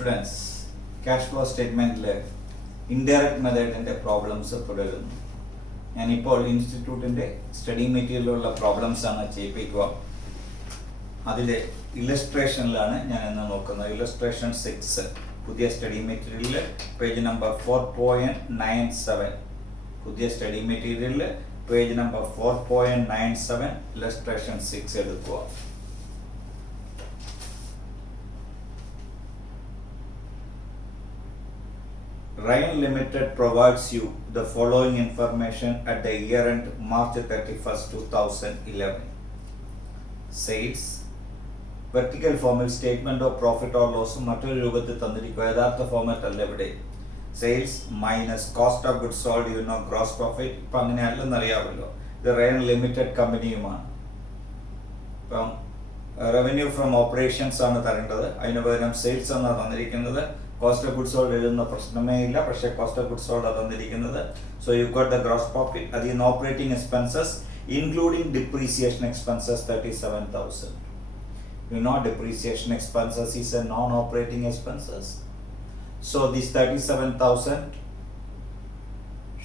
Students, cash flow statementile indirect മെത്തേഡിൻ്റെ problems തുടരുന്നു. ഞാനിപ്പോൾ ഇൻസ്റ്റിറ്റ്യൂട്ടിൻ്റെ സ്റ്റഡി മെറ്റീരിയലിലുള്ള പ്രോബ്ലംസ് ആണ് ചെയ്യിപ്പിക്കുക. അതിലെ ഇല്ലസ്ട്രേഷനിലാണ് ഞാൻ ഇന്ന് നോക്കുന്നത്. ഇല്ലസ്ട്രേഷൻ 6 പുതിയ സ്റ്റഡി മെറ്റീരിയലിൽ പേജ് നമ്പർ 4.97. പുതിയ സ്റ്റഡി മെറ്റീരിയലിൽ പേജ് നമ്പർ 4.97 ഇല്ലസ്ട്രേഷൻ 6 എടുക്കുക. Ryan Limited provides you the following information at the year end March 31st, 2011. Sales, vertical format statement of profit or loss മറ്റൊരു രൂപത്തിൽ തന്നിരിക്കുക. യഥാർത്ഥ ഫോർമാറ്റ് അല്ല ഇവിടെ. Sales minus cost of goods sold gross profit. ഇപ്പം അങ്ങനെ അല്ലെന്നറിയാമല്ലോ. ഇത് റയൻ ലിമിറ്റഡ് കമ്പനിയുമാണ്. ഇപ്പം റവന്യൂ ഫ്രം ഓപ്പറേഷൻസ് ആണ് തരേണ്ടത്. അതിന് പകരം സെയിൽസ് എന്നാണ് തന്നിരിക്കുന്നത്. കോസ്റ്റ് ഓഫ് ഗുഡ്സ് സോൾഡ് എഴുതുന്ന പ്രശ്നമേ ഇല്ല, പക്ഷേ കോസ്റ്റ് ഓഫ് ഗുഡ്സ് സോൾഡ് തന്നിരിക്കുന്നത്. So you got the gross profit. അതിൽ നിന്ന് operating expenses including depreciation expenses 37,000. You know depreciation expenses is a non-operating expenses. So this 37,000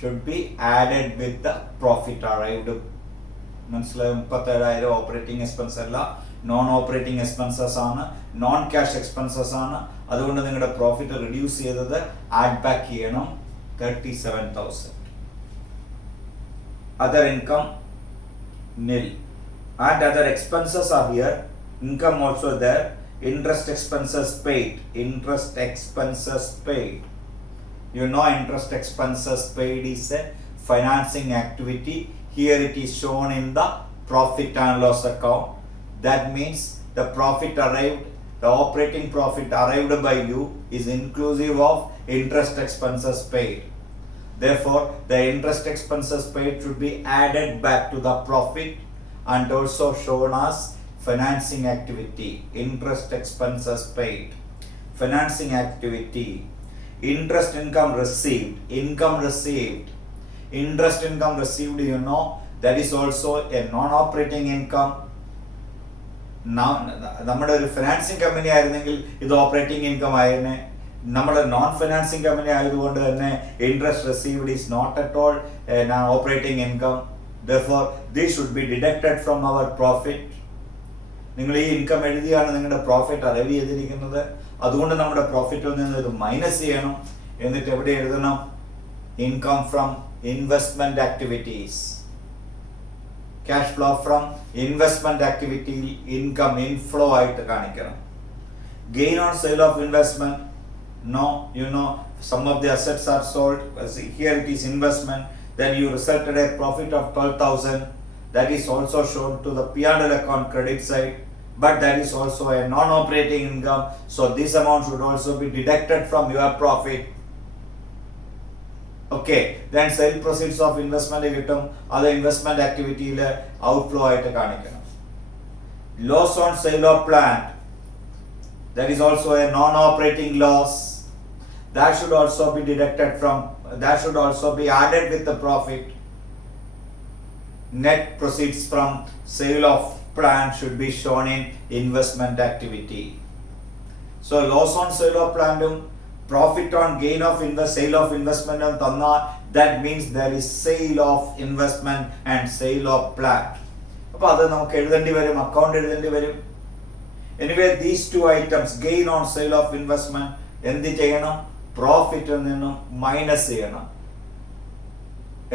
should be added with the profit arrived. മനസ്സിലായും. 37,000 operating expense അല്ല, non operating expenses ആണ്, non cash expenses ആണ്. അതുകൊണ്ട് നിങ്ങളുടെ profit reduce ചെയ്തത് add back ചെയ്യണം 37,000. Other income nil and other expenses are here. Income also there. Interest expenses paid. Interest expenses paid. You know interest expenses paid is a financing activity. Here it is shown in the profit and loss account. That means the profit arrived, the operating profit arrived by you is inclusive of interest expenses paid. Therefore, the interest expenses paid should be added back to the profit and also shown as financing activity. Interest expenses paid. Financing activity. Interest income received. Income received. Interest income received, you know, that is also a non-operating income. നമ്മുടെ ഒരു financing company ആയിരുന്നെങ്കിൽ ഇത് operating income ആയിരുന്നേ. നമ്മുടെ non financing company ആയതുകൊണ്ട് തന്നെ interest received is not at all operating income. Therefore, this should be deducted from our profit. നിങ്ങൾ ഈ ഇൻകം എഴുതിയാണ് നിങ്ങളുടെ പ്രോഫിറ്റ് അറൈവ് ചെയ്തിരിക്കുന്നത്. അതുകൊണ്ട് നമ്മുടെ പ്രോഫിറ്റിൽ നിന്ന് ഇത് മൈനസ് ചെയ്യണം. എന്നിട്ട് എവിടെ എഴുതണം? Income from investment activities. Cash flow from investment activity income inflow ആയിട്ട് കാണിക്കണം. Gain on sale of investment. No, you know, some of the assets are sold. Here it is investment. Then you resulted a profit of 12,000. That is also shown to the P&L account credit side. But that is also a non-operating income. So this amount should also be deducted from your profit. Okay. Then sale proceeds of investment കിട്ടും. അത് ഇൻവെസ്റ്റ്മെന്റ് ആക്ടിവിറ്റിയിൽ outflow ആയിട്ട് കാണിക്കണം. Loss on sale of plant. That is also a non-operating loss. That should also be deducted from, that should also be added with the profit. Net proceeds from sale of plant should be shown in investment activity. So loss on sale of plant, profit on gain of sale of investment and tanna, that means there is sale of investment and sale of plant. അപ്പോൾ അത് നമുക്ക് എഴുതേണ്ടി വരും, അക്കൗണ്ട് എഴുതേണ്ടി വരും. Anyway, these two items, gain on sale of investment, എന്ത് ചെയ്യണം? പ്രോഫിറ്റിൽ നിന്നും മൈനസ് ചെയ്യണം.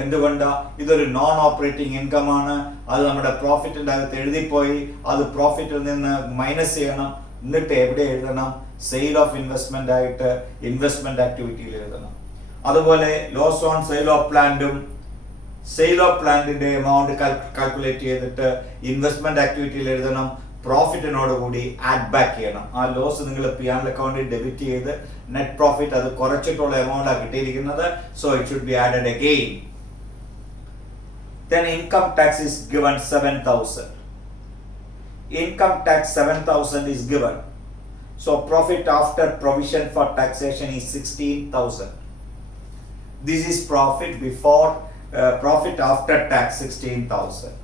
എന്തുകൊണ്ടാ? ഇതൊരു നോൺ ഓപ്പറേറ്റിംഗ് ഇൻകം ആണ്. അത് നമ്മുടെ പ്രോഫിറ്റിന്റെ അകത്ത് എഴുതിപ്പോയി. അത് പ്രോഫിറ്റിൽ നിന്ന് മൈനസ് ചെയ്യണം. എന്നിട്ട് എവിടെ എഴുതണം? സെയിൽ ഓഫ് ഇൻവെസ്റ്റ്മെന്റ് ആയിട്ട് ഇൻവെസ്റ്റ്മെന്റ് ആക്ടിവിറ്റിയിൽ എഴുതണം. അതുപോലെ ലോസ് ഓൺ സെയിൽ ഓഫ് പ്ലാന്റും സെയിൽ ഓഫ് പ്ലാന്റിന്റെ എമൗണ്ട് കാൽക്കുലേറ്റ് ചെയ്തിട്ട് ഇൻവെസ്റ്റ്മെന്റ് ആക്ടിവിറ്റിയിൽ എഴുതണം. പ്രോഫിറ്റിനോട് കൂടി ആഡ് ബാക്ക് ചെയ്യണം. ആ ലോസ് നിങ്ങൾ P&L അക്കൗണ്ടിൽ ഡെബിറ്റ് ചെയ്ത് നെറ്റ് പ്രോഫിറ്റ് അത് കുറച്ചിട്ടുള്ള എമൗണ്ടാണ് കിട്ടിയിരിക്കുന്നത്. So it should be added again. Then income tax is given 7,000. Income tax 7,000 is given. So profit after provision for taxation is 16,000. This is profit before profit after tax 16,000.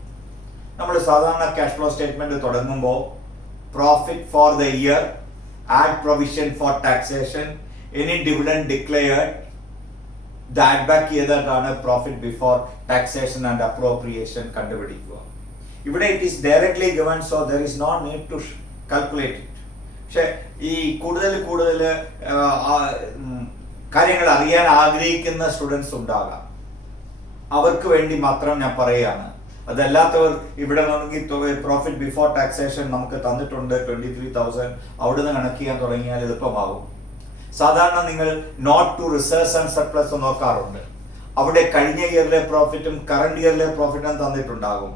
നമ്മൾ സാധാരണ cash flow statement തുടങ്ങുമ്പോൾ profit for the year add provision for taxation, any dividend declared, the add back ചെയ്തിട്ടാണ് profit before taxation and appropriation കണ്ടുപിടിക്കുക. ഇവിടെ it is directly given, so there is no need to calculate it. പക്ഷെ ഈ കൂടുതൽ കാര്യങ്ങൾ അറിയാൻ ആഗ്രഹിക്കുന്ന സ്റ്റുഡൻസ് ഉണ്ടാകാം, അവർക്ക് വേണ്ടി മാത്രം ഞാൻ പറയുകയാണ്. അതല്ലാത്തവർ ഇവിടെ നിന്നെങ്കിൽ പ്രോഫിറ്റ് ബിഫോർ ടാക്സേഷൻ നമുക്ക് തന്നിട്ടുണ്ട് 23,000, അവിടുന്ന് കണക്ക് ചെയ്യാൻ തുടങ്ങിയാൽ എളുപ്പമാകും. സാധാരണ നിങ്ങൾ note to reserves and surplus നോക്കാറുണ്ട്. അവിടെ കഴിഞ്ഞ ഇയറിലെ പ്രോഫിറ്റും കറണ്ട് ഇയറിലെ പ്രോഫിറ്റും തന്നിട്ടുണ്ടാകും.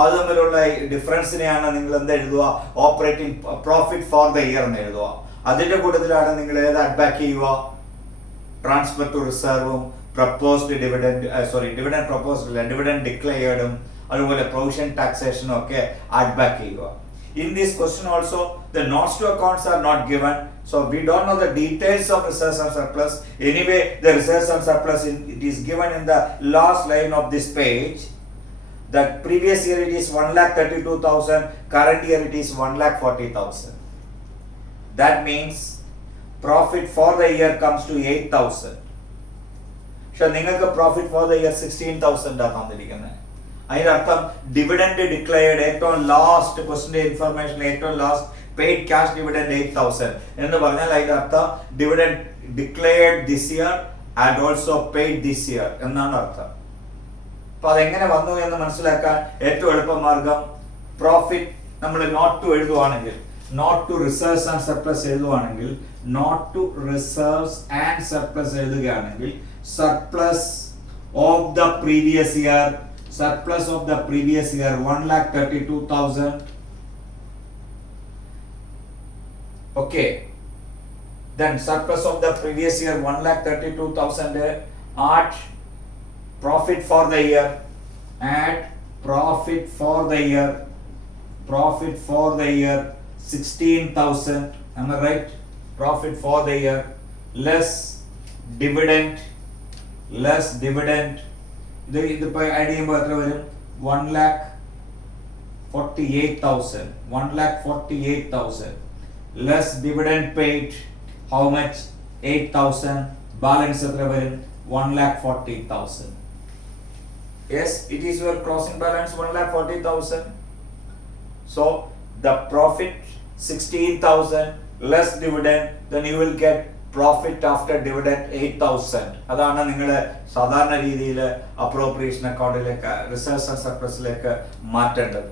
അത് തമ്മിലുള്ള ഡിഫറൻസിനെയാണ് നിങ്ങൾ എന്ത് എഴുതുക, operating profit for the year എന്ന് എഴുതുക. അതിന്റെ കൂട്ടത്തിലാണ് നിങ്ങൾ ഏത് ആഡ് ബാക്ക് ചെയ്യുക, ട്രാൻസ്ഫർ ടു റിസർവും പ്രപ്പോസ്ഡ് ഡിവിഡൻഡ് പ്രപ്പോസ്ഡ് അല്ല, ഡിവിഡൻഡ് ഡിക്ലെയർഡും അതുപോലെ പ്രൊവിഷൻ ടാക്സേഷനും ഒക്കെ ആഡ് ബാക്ക് ചെയ്യുക. In this question also, the notes to accounts are not given, so we don't know the details of reserves and surplus. Anyway, the reserves and surplus it is given in the last line of this page. The previous year it is 1,32,000, current year it is 1,40,000. That means profit for the year comes to 8,000. So നിങ്ങൾക്ക് profit for the year 16,000 ആണ് തന്നിരിക്കുന്നത്. അതിനർത്ഥം dividend declared ഏറ്റവും last ക്വസ്റ്റിന്റെ information ഏറ്റവും last paid cash dividend 8,000 എന്ന് പറഞ്ഞാൽ അതിന്റെ അർത്ഥം dividend declared this year and also paid this year എന്നാണ് അർത്ഥം. അപ്പൊ അതെങ്ങനെ വന്നു എന്ന് മനസ്സിലാക്കാൻ ഏറ്റവും എളുപ്പമാർഗം പ്രോഫിറ്റ് നമ്മൾ നോട്ട് ടു എഴുതുവാണെങ്കിൽ, note to reserves and surplus എഴുതുവാണെങ്കിൽ, note to reserves and surplus എഴുതുകയാണെങ്കിൽ surplus of the previous year, surplus of the previous year 1,32,000. Okay, then surplus of the previous year 1,32,000 add profit for the year, add profit for the year, profit for the year 16,000. Am I right? Profit for the year less dividend, ഇതിപ്പോ ആഡ് ചെയ്യുമ്പോൾ എത്ര വരും? 1,48,000 less dividend paid, how much? 8,000. balance എത്ര വരും? 1,40,000. yes, it is your closing balance 1,40,000. so the profit 16,000 less dividend, then you will get profit after dividend 8,000. അതാണ് നിങ്ങൾ സാധാരണ രീതിയിൽ അപ്രോപ്രിയേഷൻ അക്കൗണ്ടിലേക്ക് റിസർവ്സ് ആൻഡ് സർപ്ലസിലേക്ക് മാറ്റേണ്ടത്.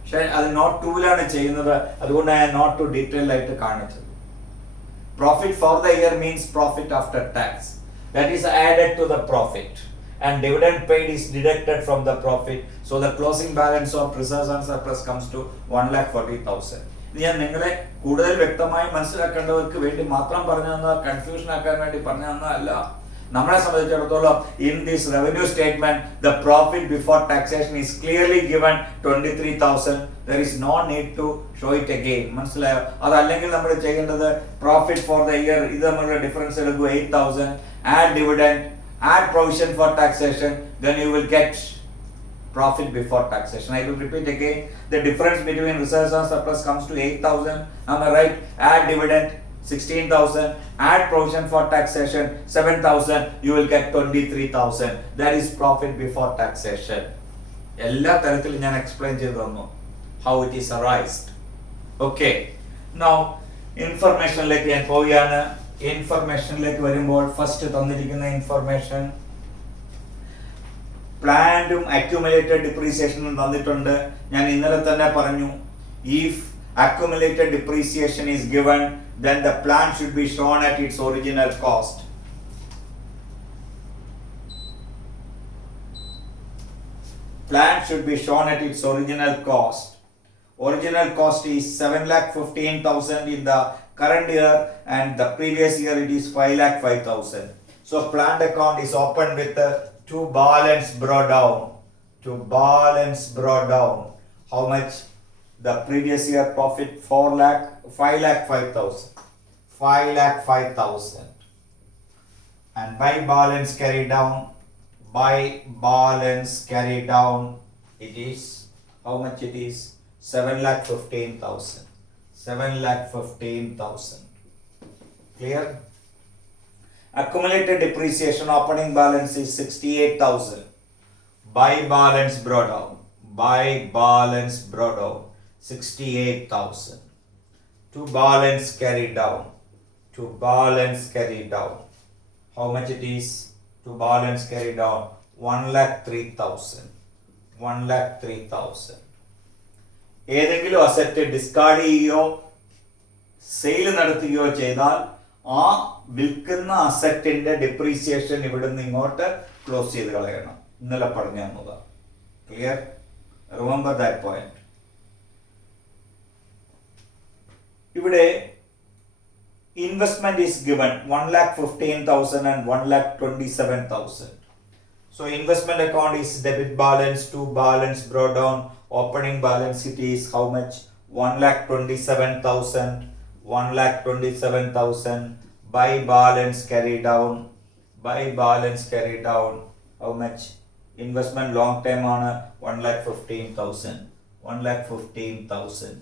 പക്ഷെ അത് നോട്ട് ടൂവിലാണ് ചെയ്യുന്നത്, അതുകൊണ്ടാണ് നോട്ട് ടു ഡീറ്റെയിൽ ആയിട്ട് കാണിച്ചത്. Profit for the year means profit after tax, that is added to the profit and dividend paid is deducted from the profit, so the closing balance of reserves and surplus comes to 1,40,000. ഞാൻ നിങ്ങളെ കൂടുതൽ വ്യക്തമായി മനസ്സിലാക്കേണ്ടവർക്ക് വേണ്ടി മാത്രം പറഞ്ഞു തന്ന, കൺഫ്യൂഷൻ ആക്കാൻ വേണ്ടി പറഞ്ഞു തന്നതല്ല. നമ്മളെ സംബന്ധിച്ചിടത്തോളം in this revenue statement the profit before taxation is clearly given 23,000. there is no need to show it again. മനസ്സിലായോ? അതല്ലെങ്കിൽ നമ്മൾ ചെയ്യേണ്ടത് profit for the year ഇത് തമ്മിലുള്ള ഡിഫറൻസ് എടുക്കുക 8,000, add dividend, add provision for taxation, then you will get profit before taxation. I will repeat again, the difference between reserves and surplus comes to 8,000. am I right? add dividend 16,000, add provision for taxation 7,000, you will get 23,000. that is profit before taxation. എല്ലാ തരത്തിലും ഞാൻ എക്സ്പ്ലെയിൻ ചെയ്തു തന്നു how it is arised. okay, now ഇൻഫർമേഷനിലേക്ക് ഞാൻ പോവുകയാണ്. ഇൻഫർമേഷനിലേക്ക് വരുമ്പോൾ ഫസ്റ്റ് തന്നിരിക്കുന്ന ഇൻഫർമേഷൻ പ്ലാൻഡും അക്യുമുലേറ്റഡ് ഡിപ്രീസിയേഷനും തന്നിട്ടുണ്ട്. ഞാൻ ഇന്നലെ തന്നെ പറഞ്ഞു, if accumulated depreciation is given, then the plan should be shown at its original cost. Plan should be shown at its original cost. Original cost is 7,15,000 in the current year, and the previous year it is 5,05,000. So planned account is opened with to balance brought down. How much? The previous year profit 5,05,000. And by balance carried down, it is how much? It is 7,15,000. Clear? Accumulated depreciation opening balance is 68,000. By balance brought down. By balance brought down 68,000. To balance carried down. To balance carried down. How much it is? To balance carried down 1,03,000. 1,03,000. ഏതെങ്കിലും asset discard ചെയ്യുകയോ സെയിൽ നടത്തുകയോ ചെയ്താൽ ആ വിൽക്കുന്ന അസറ്റിന്റെ ഡിപ്രീസിയേഷൻ ഇവിടുന്ന് ഇങ്ങോട്ട് ക്ലോസ് ചെയ്ത് കളയണം. ഇന്നലെ പറഞ്ഞു തന്നതാ. ക്ലിയർ? Remember that point. ഇവിടെ investment is given 1,15,000 and 1,27,000. So investment account is debit balance to balance brought down. Opening balance it is how much? 1,27,000. 1,27,000. By balance carry down. By balance carry down. How much? Investment long term on 1,15,000. 1,15,000.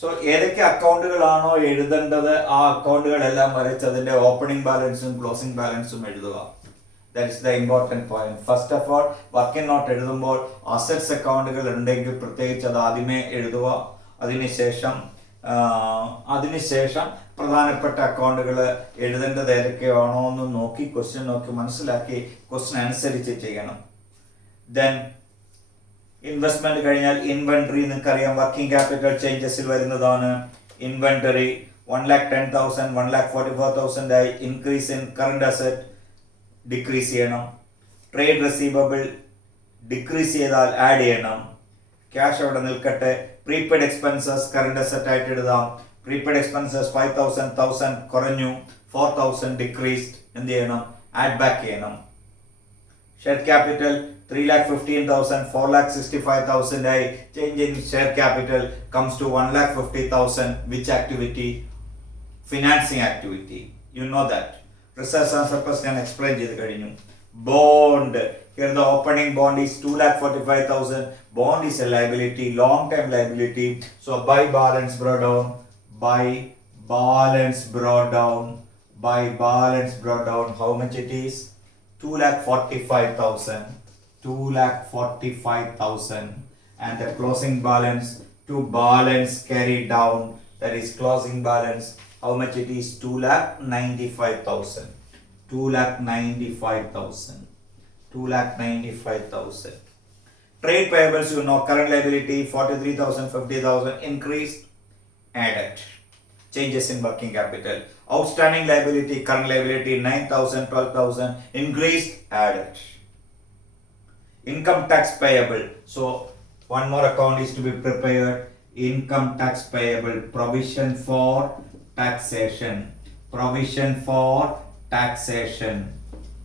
സോ ഏതൊക്കെ അക്കൗണ്ടുകളാണോ എഴുതേണ്ടത് ആ അക്കൗണ്ടുകളെല്ലാം വരച്ച് അതിന്റെ ഓപ്പണിംഗ് ബാലൻസും ക്ലോസിംഗ് ബാലൻസും എഴുതുക. That is the important point. First of all working not എഴുതുമ്പോൾ അസറ്റ്സ് അക്കൗണ്ടുകൾ ഉണ്ടെങ്കിൽ പ്രത്യേകിച്ച് അത് ആദ്യമേ എഴുതുക. അതിനുശേഷം പ്രധാനപ്പെട്ട അക്കൗണ്ടുകൾ എഴുതേണ്ടത് ഏതൊക്കെയാണോ എന്ന് നോക്കി ക്വസ്റ്റ്യൻ നോക്കി മനസ്സിലാക്കി ക്വസ്റ്റ്യൻ അനുസരിച്ച് ചെയ്യണം. ദെൻ ഇൻവെസ്റ്റ്മെന്റ് കഴിഞ്ഞാൽ ഇൻവെന്ററി നിങ്ങൾക്കറിയാം വർക്കിംഗ് ക്യാപിറ്റൽ ചേഞ്ചസിൽ വരുന്നതാണ്. ഇൻവെന്ററി 1,10,000 1,44,000 ആയി increase in current asset decrease ചെയ്യണം. ട്രേഡ് റെസീവബിൾ ഡിക്രീസ് ചെയ്താൽ ആഡ് ചെയ്യണം. ക്യാഷ് അവിടെ നിൽക്കട്ടെ. പ്രീപെയ്ഡ് എക്സ്പെൻസസ് കറണ്ട് അസറ്റ് ആയിട്ട് എഴുതാം. പ്രീപെയ്ഡ് എക്സ്പെൻസസ് 5,000 1,000 കുറഞ്ഞു. 4,000 ഡിക്രീസ്ഡ് എന്ത് ചെയ്യണം? ആഡ് ബാക്ക് ചെയ്യണം. ഷെയർ ക്യാപിറ്റൽ 3,15,000 4,65,000 ആയി change in share capital comes to 1,50,000. Which activity? Financing activity. You know that. Research and surplus ഞാൻ എക്സ്പ്ലെയിൻ ചെയ്ത് കഴിഞ്ഞു. Bond. Here the opening bond is 2,45,000. Bond is a liability, long term liability. So by balance brought down. By balance brought down. By balance brought down. How much it is? 2,45,000. 2,45,000. And the closing balance to balance carried down. That is closing balance. How much it is? 2,95,000. 2,95,000. 2,95,000. Trade payables, you know, current liability 43,000, 50,000 increased, added. Changes in working capital. Outstanding liability, current liability 9,000, 12,000 increased, added. Income tax payable. So one more account is to be prepared. Income tax payable. Provision for taxation. Provision for taxation.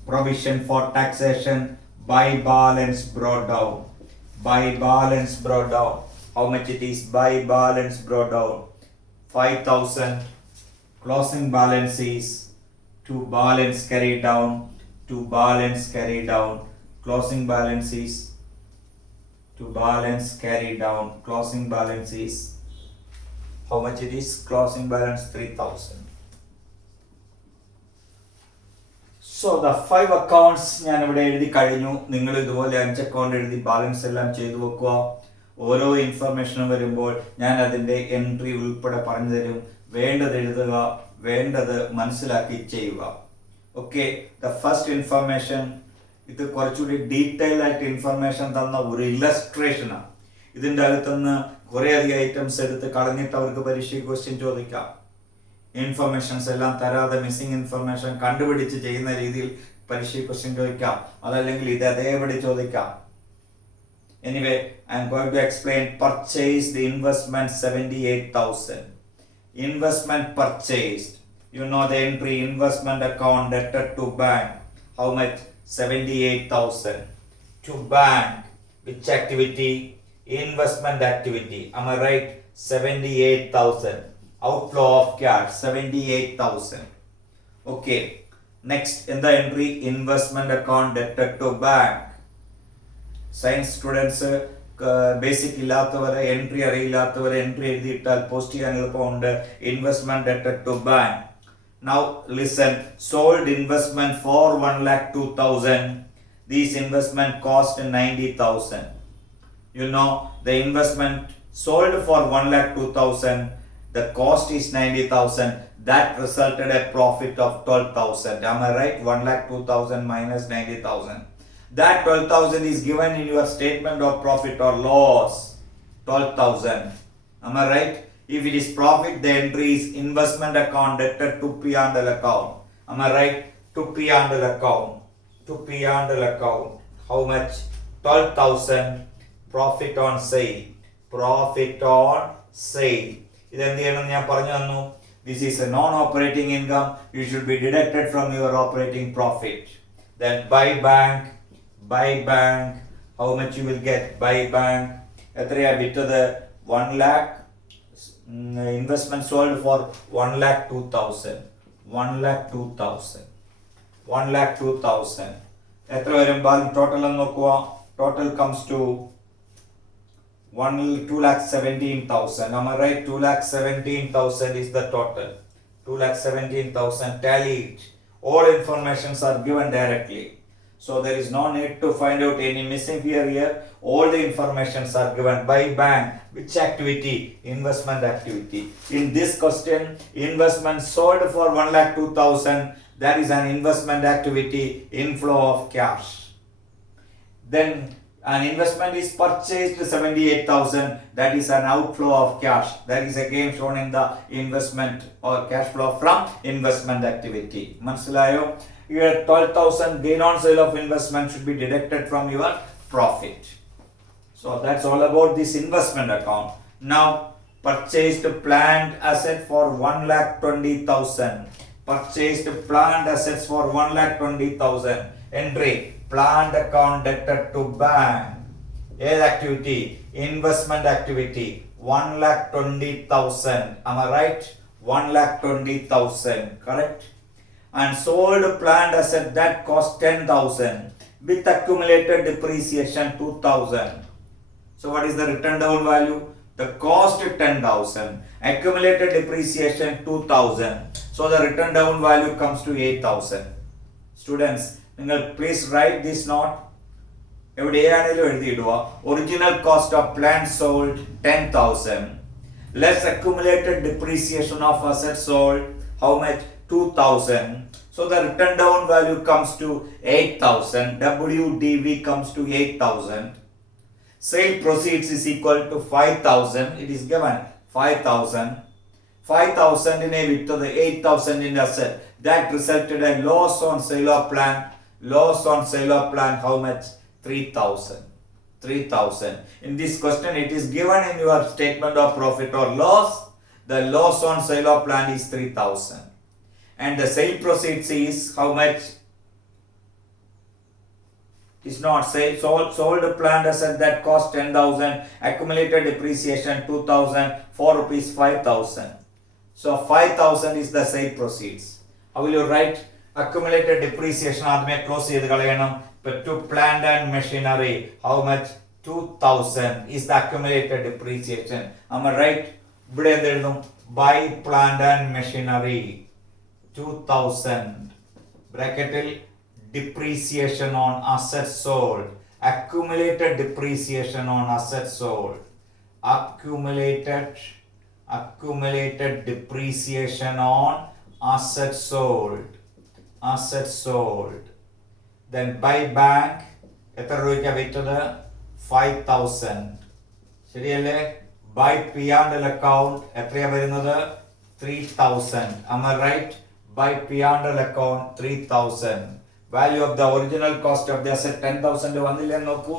Provision for taxation. By balance brought down. By balance brought down. How much it is? By balance brought down 5,000. Closing balance is to balance carried down. To balance carried down. Closing balance is to balance carried down. Closing balance is how much it is? Closing balance 3,000. So the 5 accounts ഞാൻ ഇവിടെ എഴുതി കഴിഞ്ഞു. നിങ്ങൾ ഇതുപോലെ 5 അക്കൗണ്ട് എഴുതി ബാലൻസ് എല്ലാം ചെയ്തു വെക്കുക. ഓരോ ഇൻഫർമേഷനും വരുമ്പോൾ ഞാൻ അതിന്റെ എൻട്രി ഉൾപ്പെടെ പറഞ്ഞു തരും. വേണ്ടത് എഴുതുക, വേണ്ടത് മനസ്സിലാക്കി ചെയ്യുക. ഓക്കെ. ദ ഫസ്റ്റ് ഇൻഫർമേഷൻ, ഇത് കുറച്ചുകൂടി ഡീറ്റെയിൽ ആയിട്ട് ഇൻഫർമേഷൻ തന്ന ഒരു ഇല്ലസ്ട്രേഷനാണ്. ഇതിൻ്റെ അകത്തുനിന്ന് കുറേ അധികം ഐറ്റംസ് എടുത്ത് കളഞ്ഞിട്ട് അവർക്ക് പരീക്ഷയ്ക്ക് ക്വസ്റ്റ്യൻ ചോദിക്കാം. ഇൻഫർമേഷൻസ് എല്ലാം തരാതെ മിസ്സിംഗ് ഇൻഫർമേഷൻ കണ്ടുപിടിച്ച് ചെയ്യുന്ന രീതിയിൽ പരീക്ഷയ്ക്ക് ക്വസ്റ്റ്യൻ ചോദിക്കാം. അതല്ലെങ്കിൽ ഇത് അതേപടി ചോദിക്കാം. Anyway I am going to explain. Purchased investment 78,000. Investment purchased. You know the entry investment account debtor to bank. How much? 78,000. To bank. Which activity? Investment activity. Am I right? 78,000. Outflow of cash 78,000. Okay. Next in the entry investment account debtor to bank. Science students basic ഇല്ലാത്തവരെ entry അറിയില്ലാത്തവരെ entry എഴുതിയിട്ടാൽ post ചെയ്യാൻ എളുപ്പമുണ്ട്. Investment debtor to bank Now listen, sold investment for 1,02,000. These investment cost 90,000. You know, the investment sold for 1,02,000. The cost is 90,000. That resulted a profit of 12,000. Am I right? 1,02,000 minus 90,000. That 12,000 is given in your statement of profit or loss. 12,000. Am I right? If it is profit, the entry is investment account debted to P&L account. Am I right? To P&L account. To P&L account. How much? 12,000. Profit on sale. Profit on sale. This is a non-operating income. You should be deducted from your operating profit. Then buy bank. How much you will get? Buy bank. Etraya bitte the 1 lakh. Investment sold for 1,02,000. 1,02,000. 1,02,000. എത്ര വരും ബാക്കി total എന്ന് നോക്കുക. Total comes to 2,17,000. Am I right? 2,17,000 is the total. 2,17,000 tallied. All informations are given directly. So there is no need to find out any missing here. All the informations are given. By bank, which activity? Investment activity. In this question, investment sold for 1,02,000. That is an investment activity, inflow of cash. Then an investment is purchased 78,000. That is an outflow of cash. That is again shown in the investment or cash flow from investment activity. Manasilayo? Your 12,000 gain on sale of investment should be deducted from your profit. So that's all about this investment account. Now, purchased planned asset for 1,20,000. Purchased planned assets for 1,20,000. Entry, planned account debted to bank. Air activity, investment activity, 1,20,000. Am I right? 1,20,000. Correct? And sold planned asset that cost 10,000 with accumulated depreciation 2,000. So what is the written down value? The cost 10,000, accumulated depreciation 2,000. So the written down value comes to 8,000. Students, please write this note. Original cost of plant sold 10,000 less accumulated depreciation of assets sold. How much? 2,000. So the written down value comes to 8,000. WDV comes to 8,000. Sale proceeds is equal to 5,000. It is given 5,000. 5,000 in a bit to the 8,000 in asset. That resulted in loss on sale of plant. Loss on sale of plant. How much? 3,000. 3,000. In this question, it is given in your statement of profit or loss. The loss on sale of plant is 3,000. And the sale proceeds is how much? Is not sale. Sold planned asset that cost 10,000. Accumulated depreciation 2,000. 4 rupees 5,000. So 5,000 is the sale proceeds. How will you write? Accumulated depreciation adme close ചെയ്ത് കളയണം. But to plant and machinery, how much? 2,000 is the accumulated depreciation. Am I right? ഇവിടെ എന്ത് എഴുതും? Buy plant and machinery 2,000. Bracketil depreciation on assets sold. Accumulated depreciation on assets sold. Accumulated depreciation on assets sold. Assets sold. Then buy bank. എത്ര രൂപയ്ക്കാണ് വിറ്റത്? 5,000. ശരിയല്ലേ? Buy P&L account. എത്രയാണ് വരുന്നത്? 3,000. Am I right? Buy P&L account 3,000. Value of the original cost of the asset 10,000 വന്നില്ലേ നോക്കൂ.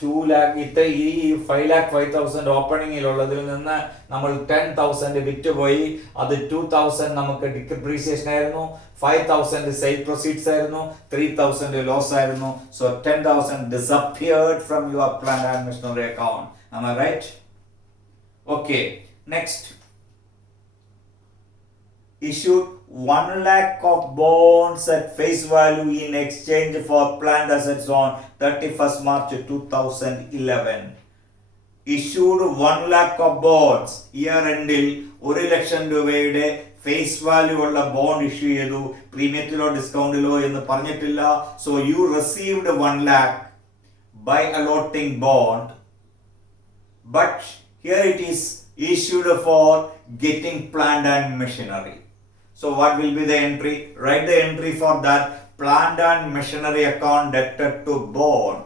2 lakh ഇത്ര ഈ 5,05,000 ഓപ്പണിംഗിൽ ഉള്ളതിൽ നിന്ന് നമ്മൾ 10,000 വിറ്റുപോയി. അത് 2,000 നമുക്ക് ഡിപ്രീസിയേഷൻ ആയിരുന്നു, 5,000 സെയിൽ പ്രൊസീഡ്സ് ആയിരുന്നു, 3,000 ലോസ് ആയിരുന്നു. സോ 10,000 disappeared from your plant and machinery account. Am I right? Okay, next. Issued 1 lakh of bonds at face value in exchange for planned assets on 31st March 2011. Issued 1 lakh of bonds year endil 1 lakh രൂപയുടെ face value ഉള്ള bond issue ചെയ്തു, പ്രീമിയത്തിലോ ഡിസ്കൗണ്ടിലോ എന്ന് പറഞ്ഞിട്ടില്ല. So you received 1 lakh by allotting bond, but here it is issued for getting plant and machinery. So what will be the entry? Write the entry for that. Plant and machinery account debted to bond,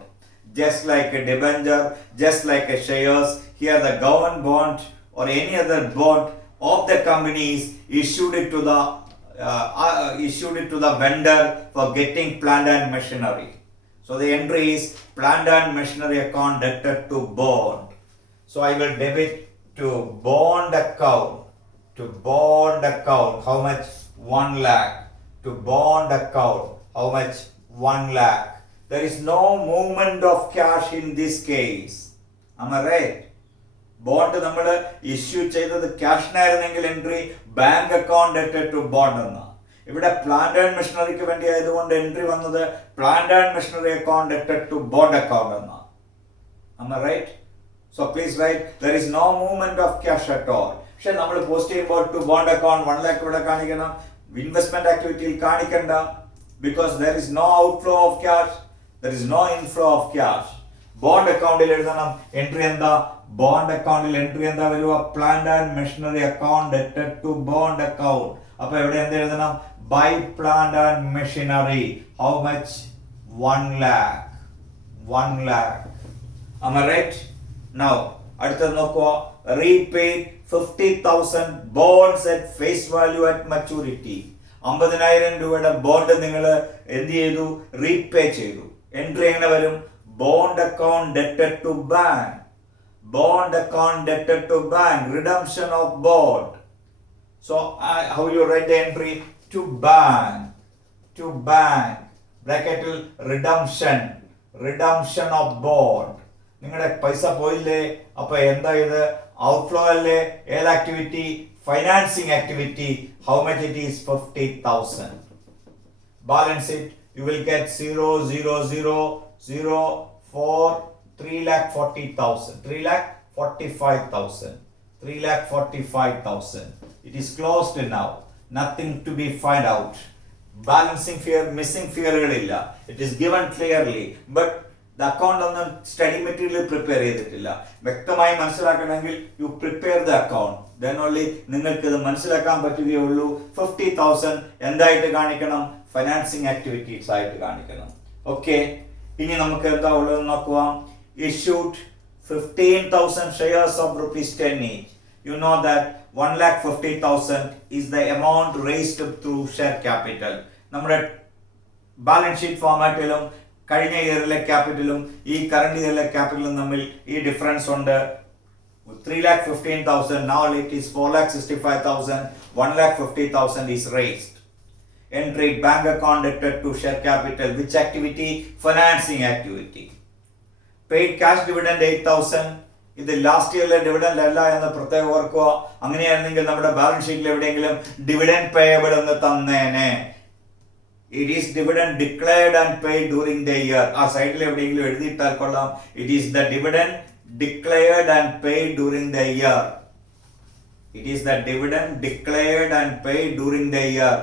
just like a debenture, just like a shares. Here the government bond or any other bond of the companies issued it to the vendor for getting plant and machinery. So the entry is plant and machinery account debted to bond. So I will debit to bond account. To bond account, how much? 1 lakh. To bond account, how much? 1 lakh. There is no movement of cash in this case. Am I right? Bond നമ്മൾ issue ചെയ്തത് ക്യാഷിനായിരുന്നെങ്കിൽ entry bank account ഡെറ്റഡ് to bond എന്ന. ഇവിടെ plant and മെഷീനറിക്ക് വേണ്ടി ആയതുകൊണ്ട് entry വന്നത് പ്ലാന്റ് ആൻഡ് മെഷീനറി അക്കൗണ്ട് ഡെറ്റഡ് ടു ബോണ്ട് അക്കൗണ്ട് എന്ന. Am I right? So please write, there is no movement of cash at all. പക്ഷെ നമ്മൾ പോസ്റ്റ് ചെയ്യുമ്പോൾ ടു ബോണ്ട് അക്കൗണ്ട് 1 lakh ഇവിടെ കാണിക്കണം, ഇൻവെസ്റ്റ്മെന്റ് ആക്ടിവിറ്റിയിൽ കാണിക്കണ്ട. Because there is no outflow of cash, there is no inflow of cash. Bond അക്കൗണ്ടിൽ എഴുതണം entry എന്താ? ബോണ്ട് അക്കൗണ്ടിൽ എൻട്രി എന്താ വരിക? പ്ലാന്റ് ആൻഡ് മെഷീനറി അക്കൗണ്ട് ഡെറ്റഡ് ടു ബോണ്ട് അക്കൗണ്ട്. അപ്പൊ എവിടെ എന്ത് എഴുതണം? By plant and machinery. How much? 1 lakh. 1 lakh. Am I right? Now അടുത്തത് നോക്കുക. Repay 50,000 bonds at face value at maturity. 50,000 രൂപയുടെ ബോണ്ട് നിങ്ങൾ എന്ത് ചെയ്തു? റീപേ ചെയ്തു. എൻട്രി എങ്ങനെ വരും? ബോണ്ട് അക്കൗണ്ട് ഡെറ്റഡ് to bank. Bond account debted to bank. Redemption of bond. So how you write the entry? To bank. To bank. Bracket redemption. Redemption of bond. നിങ്ങളുടെ പൈസ പോയില്ലേ? അപ്പൊ എന്താ ഇത്? ഔട്ട്ഫ്ലോ അല്ലേ? ഏത് activity? Financing activity. How much it is? 50,000. Balance it. You will get 0,0,0,0,4 3,40,000. 3,45,000. 3,45,000. It is closed now. Nothing to be find out. Balancing figure, missing figure illa. It is given clearly. But the account on the study material prepare ചെയ്തിട്ടില്ല. വ്യക്തമായി മനസ്സിലാക്കണമെങ്കിൽ you prepare the account. Then only നിങ്ങൾക്ക് ഇത് മനസ്സിലാക്കാൻ പറ്റുകയുള്ളൂ. 50,000 എന്തായിട്ട് കാണിക്കണം? Financing activities ആയിട്ട് കാണിക്കണം. ഓക്കെ, ഇനി നമുക്ക് എന്താ ഉള്ളത് നോക്കുക. Issued 15,000 shares of ₹10 each. You know that 1,50,000 is the amount raised through share capital. നമ്മുടെ ബാലൻസ് ഷീറ്റ് ഫോർമാറ്റിലും കഴിഞ്ഞ ഇയറിലെ ക്യാപിറ്റലും ഈ കറണ്ട് ഇയറിലെ ക്യാപിറ്റലും തമ്മിൽ ഈ ഡിഫറൻസ് ഉണ്ട്. 3,15,000. Now it is 4,65,000. 1,50,000 is raised. Entry bank account debted to share capital. Which activity? Financing activity. Paid cash dividend 8,000. ഇത് ലാസ്റ്റ് ഇയറിലെ ഡിവിഡൻഡ് അല്ല എന്ന് പ്രത്യേകം ഓർക്കുക. അങ്ങനെയായിരുന്നെങ്കിൽ നമ്മുടെ ബാലൻസ് ഷീറ്റിൽ എവിടെയെങ്കിലും ഡിവിഡൻഡ് പേയബിൾ എന്ന് തന്നേനെ. It is dividend declared and paid during the year. ആ സൈഡിൽ എവിടെയെങ്കിലും എഴുതിയിട്ടാൽ കൊള്ളാം. It is the dividend declared and paid during the year. It is the dividend declared and paid during the year.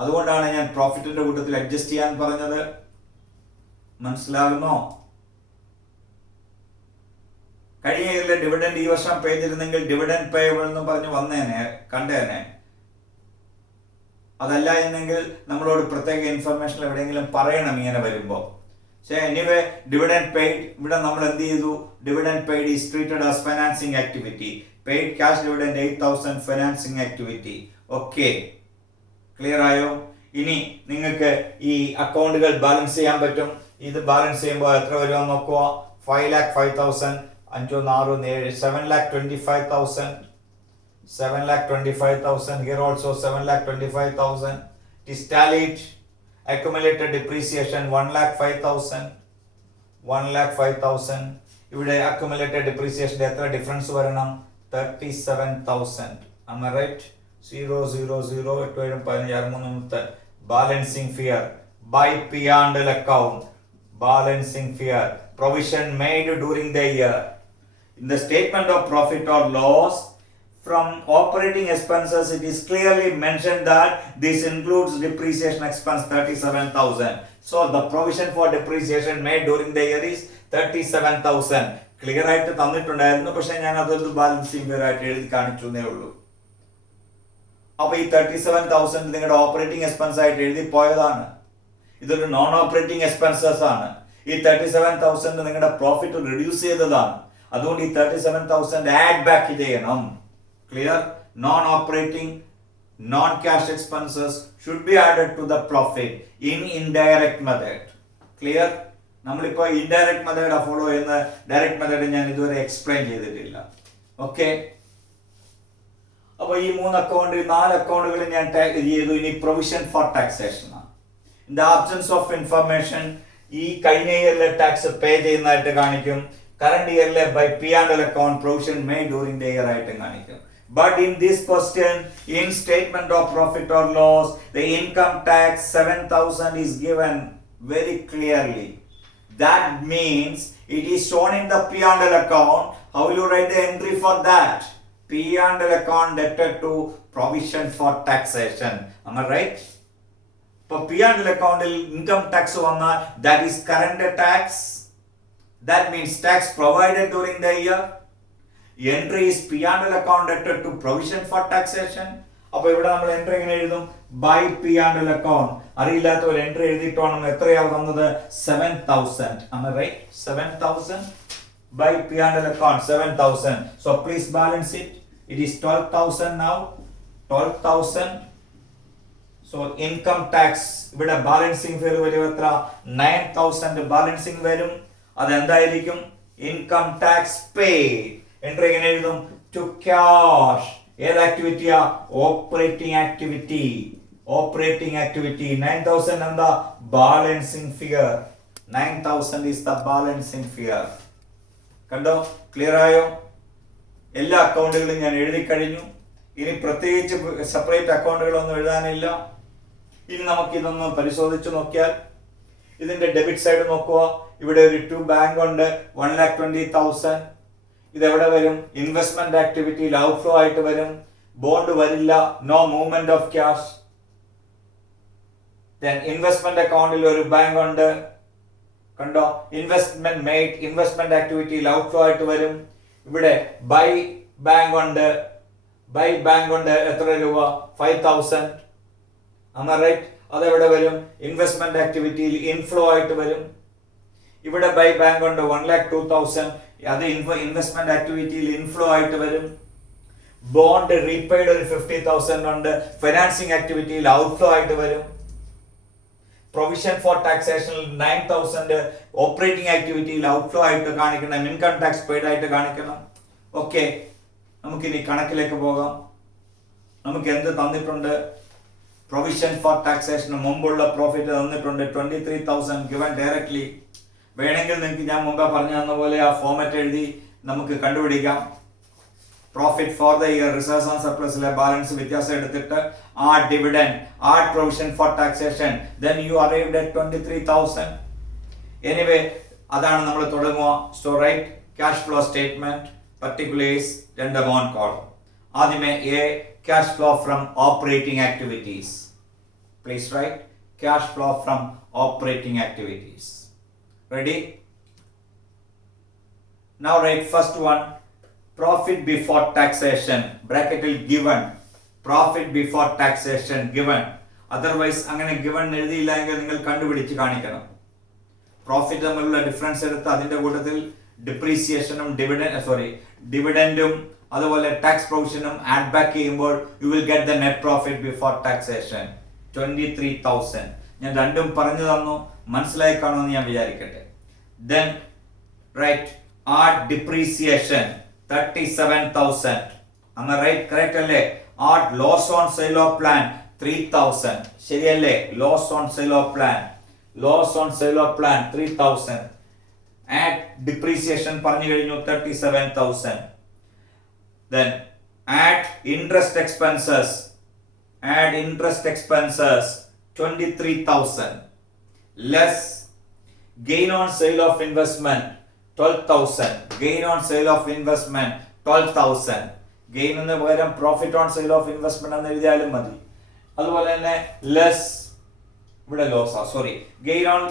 അതുകൊണ്ടാണ് ഞാൻ പ്രോഫിറ്റിന്റെ കൂട്ടത്തിൽ അഡ്ജസ്റ്റ് ചെയ്യാൻ പറഞ്ഞത്. മനസ്സിലാകുമോ? കഴിഞ്ഞ ഇയറിലെ ഡിവിഡൻഡ് ഈ വർഷം പേ ചെയ്തിരുന്നെങ്കിൽ ഡിവിഡൻഡ് പേയബിൾ എന്ന് പറഞ്ഞ് വന്നേനെ, കണ്ടേനെ. അതല്ല എന്നെങ്കിൽ നമ്മളോട് പ്രത്യേക ഇൻഫർമേഷൻ എവിടെയെങ്കിലും പറയണം ഇങ്ങനെ വരുമ്പോൾ. പക്ഷേ എനിവേ ഡിവിഡൻഡ് പെയ്ഡ് ഇവിടെ നമ്മൾ എന്ത് ചെയ്തു? Dividend paid is treated as financing activity. Paid cash dividend 8,000 financing activity. Okay, clear ആയോ? ഇനി നിങ്ങൾക്ക് ഈ അക്കൗണ്ടുകൾ ബാലൻസ് ചെയ്യാൻ പറ്റും. ഇത് ബാലൻസ് ചെയ്യുമ്പോൾ എത്ര വരുമെന്ന് നോക്കുക. 5,05,000. 5 6 7 7,25,000. 7,25,000. Here also 7,25,000. It is tallied. Accumulated depreciation 1,05,000. 1,05,000. ഇവിടെ accumulated depreciation എത്ര ഡിഫറൻസ് വരണം? 37,000. Am I right? 0,0,0 balancing fear by P&L account. Balancing fear. Provision made during the year. In the statement of profit or loss, from operating expenses, it is clearly mentioned that this includes depreciation expense 37,000. So the provision for depreciation made during the year is 37,000. Clear ആയിട്ട് തന്നിട്ടുണ്ടായിരുന്നു, പക്ഷെ ഞാൻ അതൊരു balancing figure ആയിട്ട് എഴുതി കാണിച്ചു എന്നേ ഉള്ളൂ. അപ്പൊ ഈ 37,000 നിങ്ങളുടെ ഓപ്പറേറ്റിംഗ് എക്സ്പെൻസ് ആയിട്ട് എഴുതി പോയതാണ്. ഇതൊരു നോൺ ഓപ്പറേറ്റിംഗ് എക്സ്പെൻസസ് ആണ്. ഈ 37,000 നിങ്ങളുടെ പ്രോഫിറ്റ് റിഡ്യൂസ് ചെയ്തതാണ്. അതുകൊണ്ട് ഈ 37,000 ആഡ് ബാക്ക് ചെയ്യണം. Clear? Non-operating, non-cash expenses should be added to the profit in indirect method. Clear? നമ്മളിപ്പോ ഇൻഡയറക്റ്റ് മെത്തേഡ് ഫോളോ ചെയ്യുന്ന ഡയറക്റ്റ് മെത്തേഡ് ഞാൻ ഇതുവരെ എക്സ്പ്ലെയിൻ ചെയ്തിട്ടില്ല. ഓക്കെ, അപ്പൊ ഈ 4 അക്കൗണ്ടുകൾ ഞാൻ ചെയ്തു. ഇനി പ്രൊവിഷൻ ഫോർ ടാക്സേഷൻ ആണ്. In the absence of information ഈ കഴിഞ്ഞ ഇയറിലെ ടാക്സ് പേ ചെയ്യുന്നതായിട്ട് കാണിക്കും. കറണ്ട് ഇയറിലെ by P&L account provision made during the year ആയിട്ട് കാണിക്കും. But in this question, in statement of profit or loss, the income tax 7,000 is given very clearly. That means it is shown in the P&L account. How will you write the entry for that? P&L account debted to provision for taxation. Am I right? For P&L account income tax vannal, that is current tax. That means tax provided during the year. Entry is P&L account debted to provision for taxation. അപ്പോൾ ഇവിടെ നമ്മൾ എൻട്രി എങ്ങനെ എഴുതും? By P&L account. അറിയില്ലാത്ത ഒരു എൻട്രി എഴുതിയിട്ടാണ് എത്രയാവും തന്നത്? 7,000. Am I right? 7,000 by P&L account 7,000. So please balance it. It is 12,000 now. 12,000. So income tax ഇവിടെ ബാലൻസിംഗ് ഫിഗർ വരും എത്ര? 9,000 ബാലൻസിംഗ് വരും. അതെന്തായിരിക്കും? Income tax paid. എൻട്രി എങ്ങനെ എഴുതും? To cash. ഏത് ആക്ടിവിറ്റിയാ? Operating activity. ഓപ്പറേറ്റിംഗ് ആക്ടിവിറ്റി 9,000 എന്താ? Balancing figure. 9,000 is the balancing figure. കണ്ടോ? ക്ലിയർ ആയോ? എല്ലാ അക്കൗണ്ടുകളും ഞാൻ എഴുതി കഴിഞ്ഞു. ഇനി പ്രത്യേകിച്ച് സെപ്പറേറ്റ് അക്കൗണ്ടുകളൊന്നും എഴുതാനില്ല. ഇനി നമുക്ക് ഇതൊന്ന് പരിശോധിച്ച് നോക്കിയാൽ ഇതിന്റെ ഡെബിറ്റ് സൈഡ് നോക്കുക. ഇവിടെ ഒരു 2 ബാങ്ക് ഉണ്ട്. 1,20,000. ഇതെവിടെ വരും? ഇൻവെസ്റ്റ്മെന്റ് ആക്ടിവിറ്റിയിൽ ഔട്ട്ഫ്ലോ ആയിട്ട് വരും. ബോണ്ട് വരില്ല. No movement of cash. Investment അക്കൗണ്ടിൽ ഒരു ബാങ്ക് ഉണ്ട്. കണ്ടോ? ഇൻവെസ്റ്റ്മെന്റ് മെയ്ഡ് ഇൻവെസ്റ്റ്മെന്റ് ആക്ടിവിറ്റിയിൽ ഔട്ട്ഫ്ലോ ആയിട്ട് വരും. ഇവിടെ ബൈ ബാങ്ക് ഉണ്ട്. ബൈ ബാങ്ക് ഉണ്ട് എത്ര രൂപ? 5,000. Am I right? അതെവിടെ വരും? ഇൻവെസ്റ്റ്മെന്റ് ആക്ടിവിറ്റിയിൽ ഇൻഫ്ലോ ആയിട്ട് വരും. ഇവിടെ ബൈ ബാങ്ക് ഉണ്ട് 1,02,000. അത് ഇൻവെസ്റ്റ്മെന്റ് ആക്ടിവിറ്റിയിൽ ഇൻഫ്ലോ ആയിട്ട് വരും. ബോണ്ട് റീപെയ്ഡ് ഒരു 50,000 ഉണ്ട്. ഫൈനാൻസിങ് ആക്ടിവിറ്റിയിൽ ഔട്ട്ഫ്ലോ ആയിട്ട് വരും. പ്രൊവിഷൻ ഫോർ ടാക്സേഷനിൽ 9,000 ഓപ്പറേറ്റിംഗ് ആക്ടിവിറ്റിയിൽ ഔട്ട്ഫ്ലോ ആയിട്ട് കാണിക്കണം. ഇൻകം ടാക്സ് പെയ്ഡ് ആയിട്ട് കാണിക്കണം. ഓക്കെ, നമുക്കിനി കണക്കിലേക്ക് പോകാം. നമുക്ക് എന്ത് തന്നിട്ടുണ്ട്? പ്രൊവിഷൻ ഫോർ ടാക്സേഷന് മുമ്പുള്ള പ്രോഫിറ്റ് തന്നിട്ടുണ്ട് 23,000 ഗിവൻ ഡയറക്ട്ലി. വേണമെങ്കിൽ നിങ്ങൾക്ക് ഞാൻ മുമ്പേ പറഞ്ഞു തന്ന പോലെ ആ ഫോർമാറ്റ് എഴുതി നമുക്ക് കണ്ടുപിടിക്കാം. Profit for the year reserves and സർപ്ലസിലെ ബാലൻസ് വ്യത്യാസം എടുത്തിട്ട് add dividend, add provision for taxation, then you arrived at 23,000. Anyway അതാണ് നമ്മൾ തുടങ്ങുക. So write cash flow statement particulars രണ്ടാമത്തെ കോളം. ആദ്യമേ A cash flow from operating activities. Please write cash flow from operating activities. Ready? Now write first one, profit before taxation, bracket given, profit before taxation given. Otherwise അങ്ങനെ given എഴുതിയില്ല എങ്കിൽ നിങ്ങൾ കണ്ടുപിടിച്ച് കാണിക്കണം. പ്രോഫിറ്റ് തമ്മിലുള്ള ഡിഫറൻസ് എടുത്ത് അതിന്റെ കൂട്ടത്തിൽ ഡിപ്രീസിയേഷനും ഡിവിഡൻഡും അതുപോലെ ടാക്സ് പ്രൊവിഷനും ആഡ് ബാക്ക് ചെയ്യുമ്പോൾ you will get the net profit before taxation 23,000. ഞാൻ രണ്ടും പറഞ്ഞു തന്നു, മനസ്സിലായി കാണുമെന്ന് ഞാൻ വിചാരിക്കട്ടെ. Then write add depreciation 37,000. Am I right? Correct അല്ലേ? Add loss on sale of plan 3,000. ശരിയല്ലേ? Loss on sale of plan. Loss on sale of plan 3,000. Add depreciation പറഞ്ഞു കഴിഞ്ഞു 37,000. Then add interest expenses. Add interest expenses 23,000. Less gain on sale of investment 12,000. Gain on sale of investment 12,000. Gain എന്ന് പകരം profit on sale of investment എന്ന് എഴുതിയാലും മതി. അതുപോലെ തന്നെ less, ഇവിടെ ലോസാ, sorry, gain on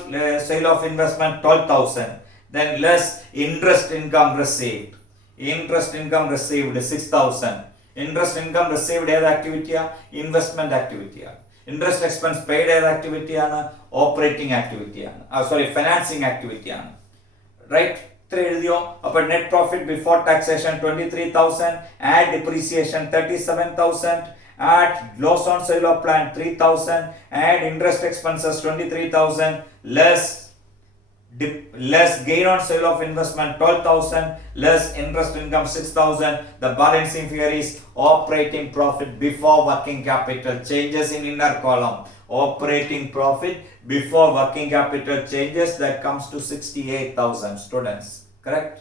sale of investment 12,000. then less interest income received. Interest income received 6,000. Interest income received ഏത് ആക്ടിവിറ്റിയാ? ഇൻവെസ്റ്റ്മെന്റ് ആക്ടിവിറ്റിയാണ്. ഇൻട്രസ്റ്റ് എക്സ്പെൻസ് പെയ്ഡ് ഏത് ആക്ടിവിറ്റിയാണ്? ഓപ്പറേറ്റിംഗ് ആക്ടിവിറ്റിയാണ്, സോറി ഫിനാൻസിങ് ആക്ടിവിറ്റിയാണ്. റൈറ്റ്, ഇത്ര എഴുതിയോ? അപ്പൊ net profit before taxation 23,000, add depreciation 37,000, add loss on sale of plant 3,000, add interest expenses 23,000, less gain on sale of investment 12,000, less interest income 6,000. The balancing figure is operating profit before working capital changes in inner column. Operating profit before working capital changes, that comes to 68,000 students. Correct?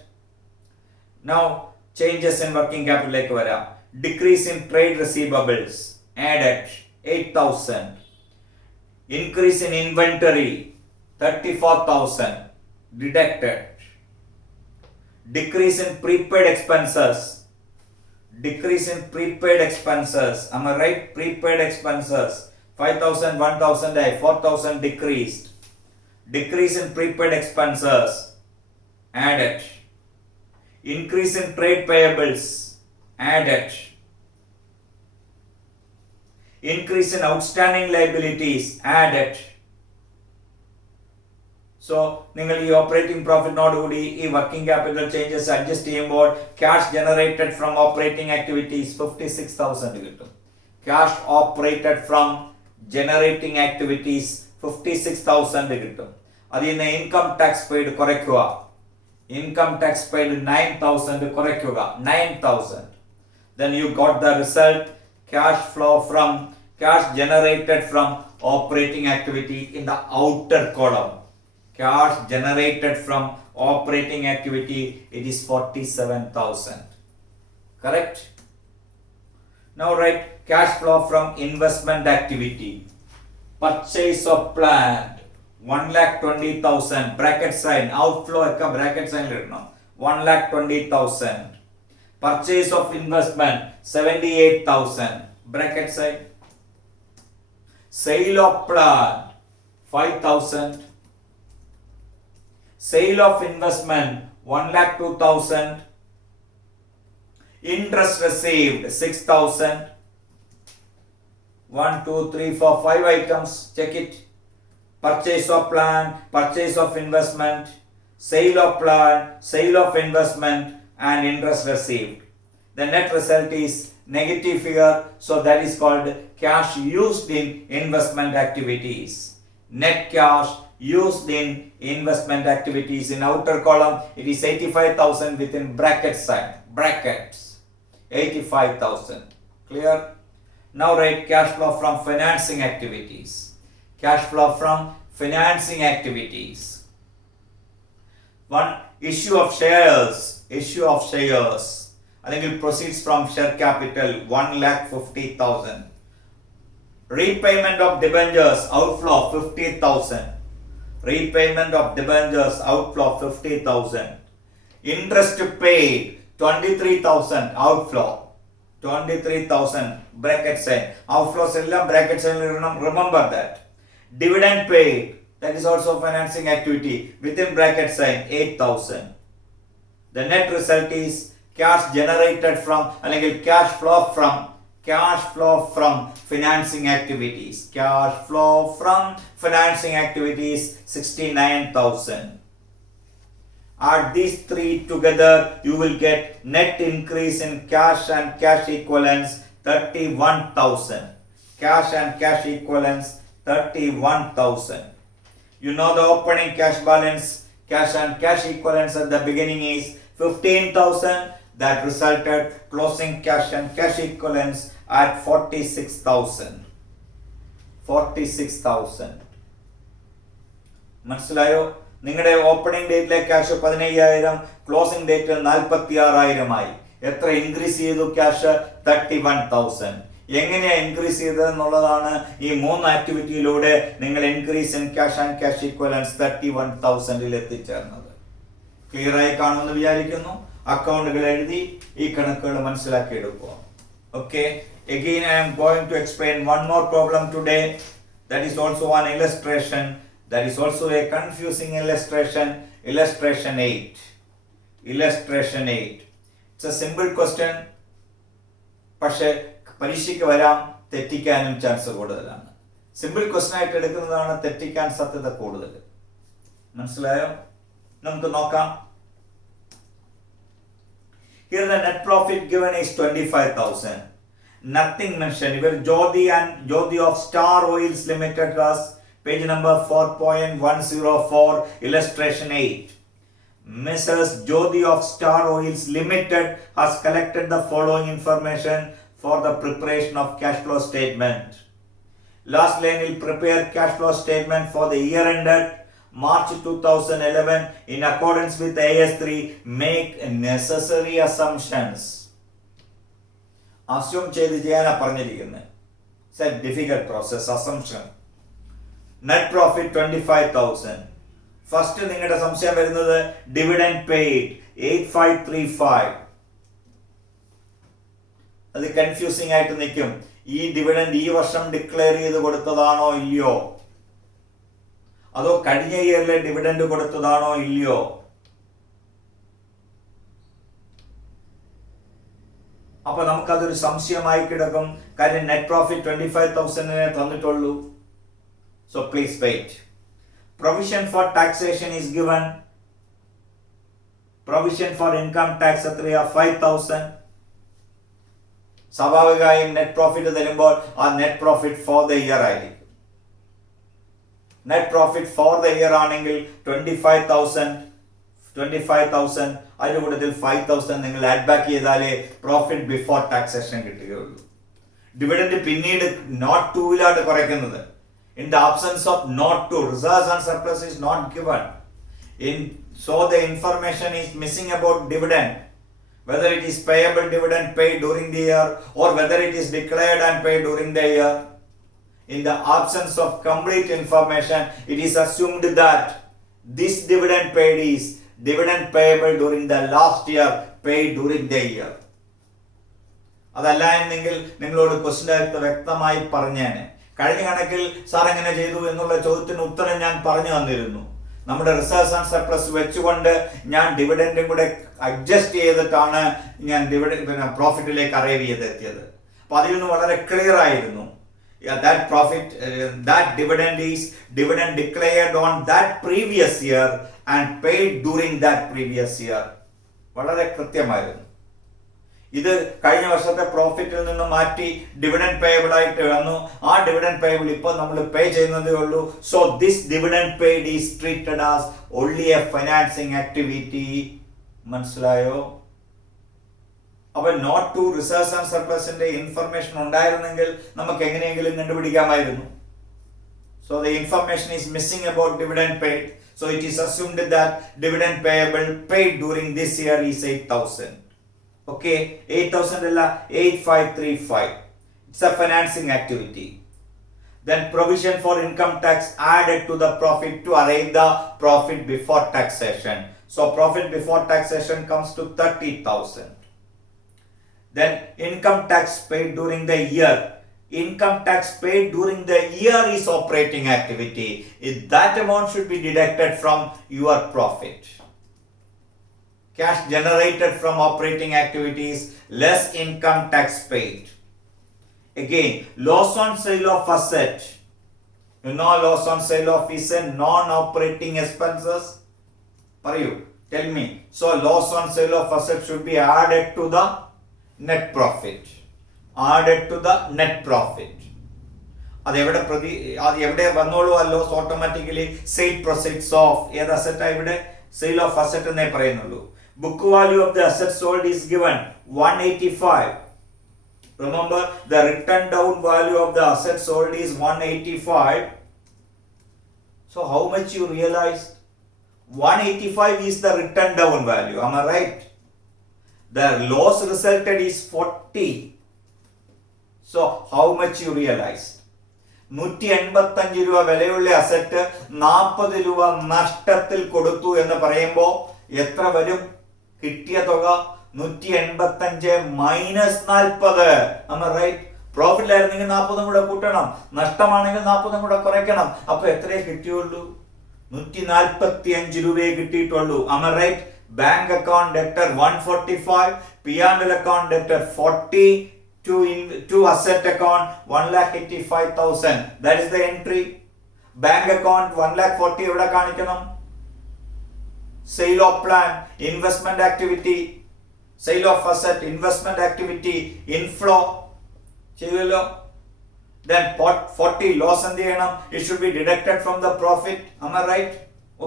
Now changes in working capital like vara. Decrease in trade receivables added 8,000. Increase in inventory 34,000 deducted. Decrease in prepaid expenses. Decrease in prepaid expenses. Am I right? Prepaid expenses 5,000, 1,000, 4,000 decreased. Decrease in prepaid expenses added. Increase in trade payables added. Increase in outstanding liabilities added. So നിങ്ങൾ ഈ ഓപ്പറേറ്റിംഗ് പ്രോഫിറ്റിനോടുകൂടി ഈ working capital changes adjust ചെയ്യുമ്പോൾ cash generated from operating activities 56,000 കിട്ടും. Cash operated from generating activities 56,000 കിട്ടും. അതിൽ നിന്ന് income tax paid കുറയ്ക്കുക. ഇൻകം ടാക്സ് പെയ്ഡ് 9,000 കുറയ്ക്കുക, 9,000. Then you got the result, cash flow from cash generated from operating activity in the outer column. Cash generated from operating activity, it is 47,000. Correct? Now write cash flow from investment activity. Purchase of plant 1,20,000, bracket sign, outflow ekka bracket sign idano, 1,20,000. Purchase of investment 78,000, bracket sign. Sale of plant 5,000. Sale of investment 1,02,000. Interest received 6,000. 1, 2, 3, 4, 5 items. Check it. Purchase of plant, purchase of investment, sale of plant, sale of investment, and interest received. The net result is negative figure, so that is called cash used in investment activities. Net cash used in investment activities in outer column, it is 85,000 within bracket sign, brackets, 85,000. Clear? Now write cash flow from financing activities. Cash flow from financing activities. One, issue of shares. I think it proceeds from share capital 1,50,000. Repayment of debentures outflow 50,000. Repayment of debentures outflow 50,000. Interest paid 23,000 outflow. 23,000 bracket sign. Outflows ella bracket sign remember that. Dividend paid, that is also financing activity, within bracket sign 8,000. The net result is cash generated from, അല്ലെങ്കിൽ cash flow from financing activities. Cash flow from financing activities 69,000. Add these three together, you will get net increase in cash and cash equivalents 31,000. Cash and cash equivalents 31,000. You know the opening cash balance, cash and cash equivalents at the beginning is 15,000. That resulted closing cash and cash equivalents at 46,000. 46,000. മനസ്സിലായോ? നിങ്ങളുടെ ഓപ്പണിംഗ് ഡേറ്റിലെ ക്യാഷ് 15,000, closing date 46,000 ആയി. എത്ര ഇൻക്രീസ് ചെയ്തു ക്യാഷ്? 31,000. എങ്ങനെയാ ഇൻക്രീസ് ചെയ്തതെന്നുള്ളതാണ് ഈ 3 ആക്ടിവിറ്റിയിലൂടെ നിങ്ങൾ increase in cash and cash equivalence 31,000 എത്തിച്ചേർന്നത്. ക്ലിയർ ആയി കാണുമെന്ന് വിചാരിക്കുന്നു. അക്കൗണ്ടുകൾ എഴുതി ഈ കണക്കുകൾ മനസ്സിലാക്കി എടുക്കുക. Okay, again I am going to explain one more problem today. That is also an illustration. That is also a confusing illustration. Illustration 8. Illustration 8. It's a simple question. പക്ഷേ പരീക്ഷയ്ക്ക് വരാം, തെറ്റിക്കാനും ചാൻസ് കൂടുതലാണ്. സിമ്പിൾ ക്വസ്റ്റൻ ആയിട്ട് എടുക്കുന്നതാണ് തെറ്റിക്കാൻ സാധ്യത കൂടുതൽ. മനസ്സിലായോ? നമുക്ക് നോക്കാം. Here the net profit given is 25,000. Nothing mentioned. Here Jyoti of Star Oils Limited has page number 4.104, illustration 8. Mrs. Jyoti of Star Oils Limited has collected the following information for the preparation of cash flow statement. Last line will prepare cash flow statement for the year ended March 2011 in accordance with AS3. Make necessary assumptions. Assume ചെയ്ത് ചെയ്യാനാ പറഞ്ഞിരിക്കുന്നത്. It's a difficult process. Assumption. Net profit 25,000. ഫസ്റ്റ് നിങ്ങളുടെ സംശയം വരുന്നത് dividend paid 8535. അത് കൺഫ്യൂസിംഗ് ആയിട്ട് നിൽക്കും. ഈ ഡിവിഡൻഡ് ഈ വർഷം ഡിക്ലെയർ ചെയ്ത് കൊടുത്തതാണോ ഇല്ലയോ, അതോ കഴിഞ്ഞ ഇയറിലെ ഡിവിഡൻഡ് കൊടുത്തതാണോ ഇല്ലയോ? അപ്പൊ നമുക്കതൊരു സംശയമായി കിടക്കും. കാര്യം നെറ്റ് പ്രോഫിറ്റ് 25,000 തന്നിട്ടുള്ളൂ. So please wait. Provision for taxation is given. Provision for income tax എത്രയാ? 5,000. സ്വാഭാവികമായും നെറ്റ് പ്രോഫിറ്റ് തരുമ്പോൾ ആ net profit for the year ആയിരിക്കും. Net profit for the year ആണെങ്കിൽ 25,000 അതിന്റെ കൂട്ടത്തിൽ 5,000 നിങ്ങൾ ആഡ് ബാക്ക് ചെയ്താലേ പ്രോഫിറ്റ് ബിഫോർ ടാക്സേഷൻ കിട്ടുകയുള്ളൂ. ഡിവിഡൻഡ് പിന്നീട് നോട്ട് 2 കുറയ്ക്കുന്നത്. In the absence of note 2, reserves and surplus is not given. So the information is missing about dividend, whether it is payable dividend paid during the year or whether it is declared and paid during the year. In the absence of complete information, it is assumed that this dividend paid is dividend payable during the last year, paid during the year. അതല്ല എന്നെങ്കിൽ നിങ്ങളോട് ക്വസ്റ്റ്യൻ വ്യക്തമായി പറഞ്ഞേനെ. കഴിഞ്ഞ കണക്കിൽ സാർ എങ്ങനെ ചെയ്തു എന്നുള്ള ചോദ്യത്തിന് ഉത്തരം ഞാൻ പറഞ്ഞു തന്നിരുന്നു. നമ്മുടെ റിസർവ്സ് ആൻഡ് സർപ്ലസ് വെച്ചുകൊണ്ട് ഞാൻ ഡിവിഡൻഡും കൂടെ അഡ്ജസ്റ്റ് ചെയ്തിട്ടാണ് ഞാൻ പ്രോഫിറ്റിലേക്ക് അറൈവ് ചെയ്തെത്തിയത്. അപ്പൊ അതിൽ നിന്ന് വളരെ ക്ലിയർ ആയിരുന്നു. That profit, that dividend is dividend declared on that previous year and paid during that previous year. വളരെ കൃത്യമായിരുന്നു. ഇത് കഴിഞ്ഞ വർഷത്തെ പ്രോഫിറ്റിൽ നിന്ന് മാറ്റി ഡിവിഡൻഡ് പേയബിൾ ആയിട്ട് വന്നു. ആ ഡിവിഡൻഡ് പേയബിൾ ഇപ്പോൾ നമ്മൾ പേ ചെയ്യുന്നതേ ഉള്ളൂ. So this dividend paid is treated as only a financing activity. മനസ്സിലായോ? അപ്പൊ നോട്ട് ടു റിസർവ്സ് ആൻഡ് സർപ്ലസിന്റെ ഇൻഫർമേഷൻ ഉണ്ടായിരുന്നെങ്കിൽ നമുക്ക് എങ്ങനെയെങ്കിലും കണ്ടുപിടിക്കാമായിരുന്നു. So the information is missing about dividend paid. So it is assumed that dividend payable paid during this year is 8,000. Okay, 8,000 അല്ല 8,535. It's a financing activity. Then provision for income tax added to the profit to arrive the profit before taxation. So profit before taxation comes to 30,000. Then income tax paid during the year. Income tax paid during the year is operating activity. That amount should be deducted from your profit. Cash generated from operating activities less income tax paid. Again, loss on sale of asset. You know, loss on sale of is a non-operating expenses. Parayu, tell me. So loss on sale of asset should be added to the net profit. Added to the net profit. അത് എവിടെ വന്നോളൂ ആ loss automatically sale proceeds of ഏത് അസറ്റാ ഇവിടെ sale of asset എന്നേ പറയുന്നുള്ളൂ. Book value of the asset sold is given 185. Remember, the written down value of the asset sold is 185. So how much you realized? 185 is the written down value. Am I right? The loss resulted is 40. So how much you realized? 185 രൂപ വിലയുള്ള അസറ്റ് 40 രൂപ നഷ്ടത്തിൽ കൊടുത്തു എന്ന് പറയുമ്പോൾ എത്ര വരും? കിട്ടിയ തുക 185 മൈനസ് 40. റൈറ്റ്? പ്രോഫിറ്റിലായിരുന്നെങ്കിൽ 40 കൂടെ കൂട്ടണം, നഷ്ടമാണെങ്കിൽ 40 കൂടെ കുറയ്ക്കണം. അപ്പൊ എത്രയേ കിട്ടിയുള്ളൂ? 145 രൂപയെ കിട്ടിയിട്ടുള്ളൂ. Right? Bank account debtor 145, P&L account debtor 40, to asset account 1,85,000. That is the entry. Bank account 1,40,000 എവിടെ കാണിക്കണം? Sale of plan, investment activity, sale of asset, investment activity, inflow ചെയ്തല്ലോ. Then 40 loss എന്ത് ചെയ്യണം? It should be deducted from the profit. Am I right?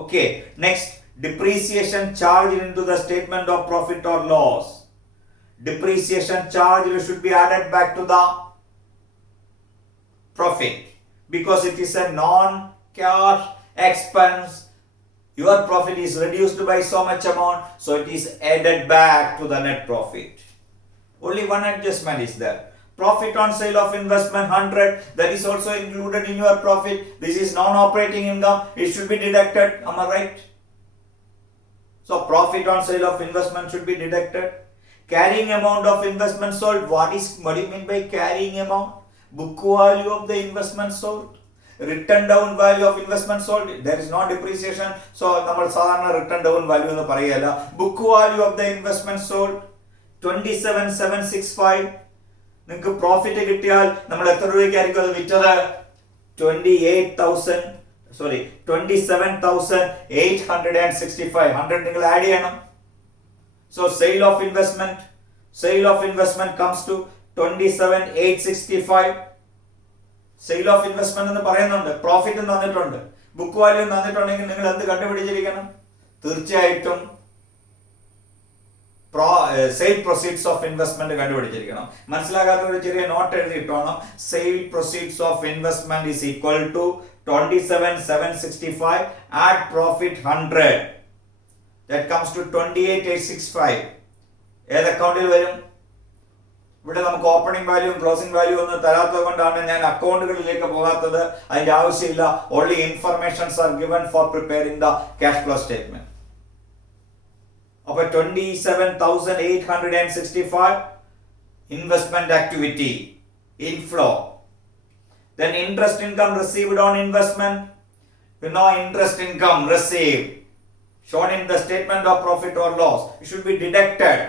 Okay. Next, depreciation charged into the statement of profit or loss. Depreciation charge should be added back to the profit because it is a non-cash expense. Your profit is reduced by so much amount, so it is added back to the net profit. Only one adjustment is there. Profit on sale of investment 100, that is also included in your profit. This is non-operating income, it should be deducted. Am I right? So profit on sale of investment should be deducted. Carrying amount of investment sold. What do you mean by carrying amount? Book value of the investment sold. Written down value of investment sold. There is no depreciation. So നമ്മൾ സാധാരണ written down value എന്ന് പറയല്ല. Book value of the investment sold 27,765. നിങ്ങൾക്ക് പ്രോഫിറ്റ് കിട്ടിയാൽ നമ്മൾ എത്ര രൂപയ്ക്കായിരിക്കും അത് വിറ്റത്? 27,865. 100 നിങ്ങൾ ആഡ് ചെയ്യണം. So sale of investment comes to 27,865. Sale of investment എന്ന് പറയുന്നുണ്ട്, പ്രോഫിറ്റ് തന്നിട്ടുണ്ട്, ബുക്ക് വാല്യൂ തന്നിട്ടുണ്ടെങ്കിൽ നിങ്ങൾ എന്ത് കണ്ടുപിടിച്ചിരിക്കണം? തീർച്ചയായിട്ടും സെയിൽ പ്രൊസീഡ്സ് ഓഫ് ഇൻവെസ്റ്റ്മെന്റ് കണ്ടുപിടിച്ചിരിക്കണം. മനസ്സിലാകാത്ത ഒരു ചെറിയ നോട്ട് എഴുതിയിട്ടോണം. Sale proceeds of investment is equal to 27,765 add profit 100. That comes to 28,865. ഏത് അക്കൗണ്ടിൽ വരും? ഇവിടെ നമുക്ക് ഓപ്പണിംഗ് വാല്യൂ ക്ലോസിംഗ് വാല്യൂ ഒന്നും തരാത്തത് കൊണ്ടാണ് ഞാൻ അക്കൗണ്ടുകളിലേക്ക് പോകാത്തത്. അതിന്റെ ആവശ്യമില്ല. Only informations R given four preparing the cash flow statement. അപ്പൊ 27,865 investment activity inflow. Then interest income received on investment. Interest income received shown in the statement of profit or loss, it should be deducted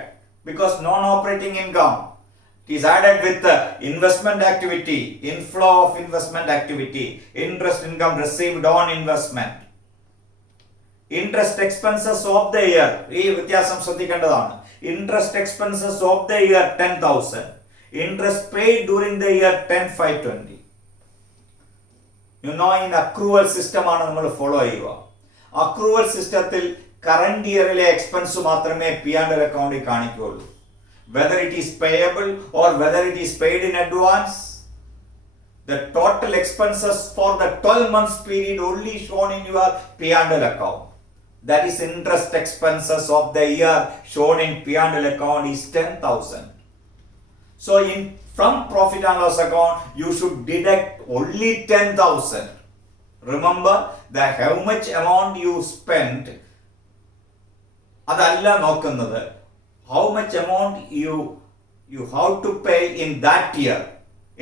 because non-operating income. It is added with the investment activity, inflow of investment activity, interest income received on investment. Interest expenses of the year, ഈ വ്യത്യാസം ശ്രദ്ധിക്കേണ്ടതാണ്. Interest expenses of the year 10,000. Interest paid during the year 10,520. in accrual system ആണ് നമ്മൾ ഫോളോ ചെയ്യുക. അക്രൂവൽ സിസ്റ്റത്തിൽ കറന്റ് ഇയറിലെ എക്സ്പെൻസ് മാത്രമേ P&L അക്കൗണ്ടിൽ കാണിക്കുകയുള്ളൂ. Whether it is payable or whether it is paid in advance, the total expenses for the 12 months period only shown in your P&L account. That is interest expenses of the year shown in P&L account is 10,000. So from profit and loss account you should deduct only 10,000. Remember that how much amount you spent adalla nokkunnathu, how much amount you have to pay in that year.